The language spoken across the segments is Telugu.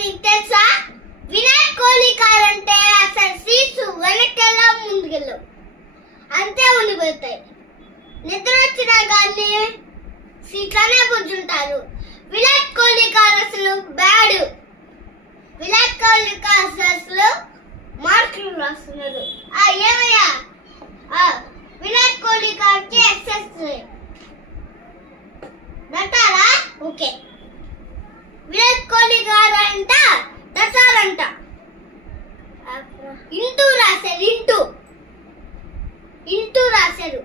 నీకు తెలుసా? విరాట్ కోహ్లీ కార్ అంటే అసలు సీట్స్ వెనకెళ్ళ ముందుకెళ్ళు అంతే ఉండిపోతాయి. నిద్ర వచ్చినా కానీ సీట్లోనే కూర్చుంటారు. విరాట్ కోహ్లీ కార్ అసలు బ్యాడ్. విరాట్ కోహ్లీ కార్ అసలు మార్కులు రాస్తున్నారు. ఏమయ్యా విరాట్ కోహ్లీ కార్కి ఎక్సెస్ దట్టారా? ఓకే, విరాట్ కోహ్లీ గారు అంట దట్టారంట. ఇంటూ రాశారు, ఇంటూ రాశారు.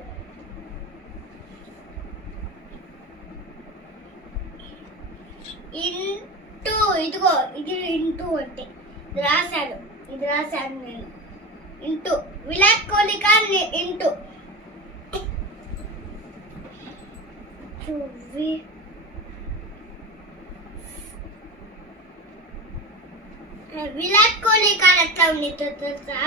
ఇంటూ, ఇదిగో ఇది ఇంటూ అంటే ఇది రాశాను నేను. ఇంటూ విరాట్ కోహ్లీ గారు ఇంటూ విరాట్ కోహ్లీ కార్ ఎట్లా ఉంది తెలుసా?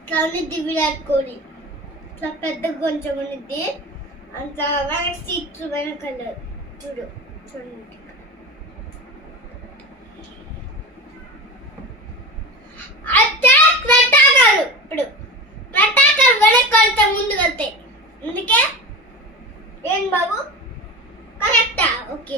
ఇట్లా ఉన్నది విరాట్ కోహ్లీ. ఇట్లా పెద్ద కొంచెం ఉన్నది. అంత వెనక సీట్లు వెనకాల చూడండి. ఇప్పుడు ప్రటాకర్ వెనక్కి వెళ్తే ముందుకు వెళ్తాయి. అందుకే ఏం బాబు కరెక్టా? ఓకే.